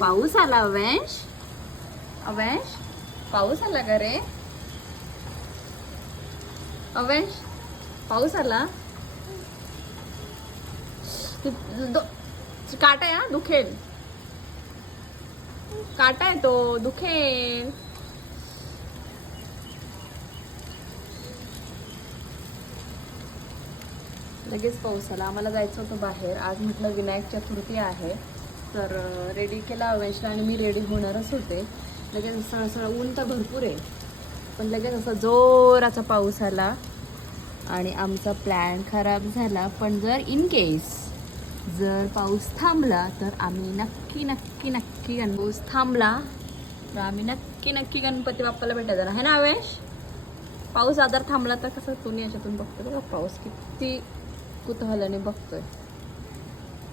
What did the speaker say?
पाऊस आला अवंश. अवंश पाऊस आला का रे? अवंश पाऊस आला. काटा आहे हा, दुखेल. काटा आहे तो, दुखेल. लगेच पाऊस आला. आम्हाला जायचं होतं बाहेर. आज म्हटलं विनायक चतुर्थी आहे, तर रेडी केला अवेशला आणि मी रेडी होणारच होते. लगेच सळसळ ऊन तर भरपूर आहे, पण लगेच असा जोराचा पाऊस आला आणि आमचा प्लॅन खराब झाला. पण जर इन केस जर पाऊस थांबला तर आम्ही नक्की नक्की नक्की पाऊस थांबला तर आम्ही नक्की नक्की गणपती बाप्पाला भेटायला जाणार आहे ना अवेश. पाऊस जर थांबला तर कसं तुम्ही याच्यातून बघतो बघा, पाऊस किती कुतूहलाने बघतोय.